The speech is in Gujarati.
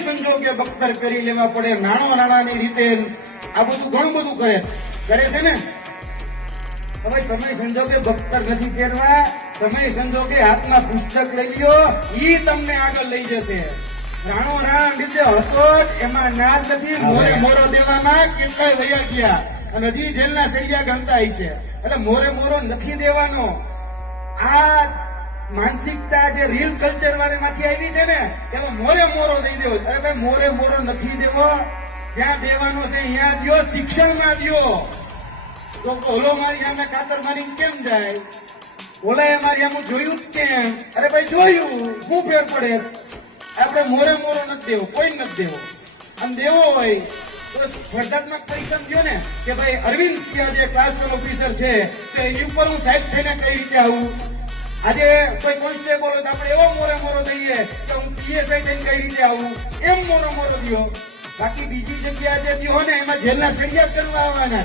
સંજોગે બખ્તર કરી લેવા પડે નાણો નાણાની રીતે આ બધું ઘણું બધું કરે કરે છે ને? હવે સમય સંજોગે બખ્તર નથી પહેરવા સમય સંજોગે હાથમાં પુસ્તક લઈ લ્યો ઈ તમને આગળ લઈ જશે. રાણો રાણ રીતે હતો એમાં ના નથી મોરે મોરો દેવામાં કેટલાય વયા ગયા. અને હજી જેલના સળિયા ગણતા હશે એટલે મોરે મોરો નથી દેવાનો. આ માનસિકતા જે રીલ કલ્ચર વાળી માંથી આવી છે ને, એમાં મોરે મોરો દઈ દેવો. અરે ભાઈ, મોરે મોરો નથી દેવો. જ્યાં દેવાનો છે અહીંયા શિક્ષણ ના દ્યો. તો ઓલો મારી સામે કાતર મારી કેમ જાય? ઓલાએ મારી આમ જોયું જ કેમ? અરે ભાઈ, જોયું. શું ફેર પડે. આપણે મોરે મોરો નથી દેવો, કોઈ નથી દેવો. આમ દેવો હોય સ્પર્ધાત્મક પરીક્ષા થયો ને, કે ભાઈ, અરવિંદ સિંહ જે ક્લાસ ઓફિસર છે, તો એ ઉપર હું સાહેબ થઈને કઈ રીતે આવું? આજે કોઈ કોન્સ્ટેબલ હોય તો આપણે એવો મોરે મોરો દઈએ કે હું પીએસઆઈ થઈને કઈ રીતે આવું? એમ મોરો મોરો દો બાકી બીજી જગ્યા જે દો ને, એમાં જેલના સળિયા કરવા આવવાના.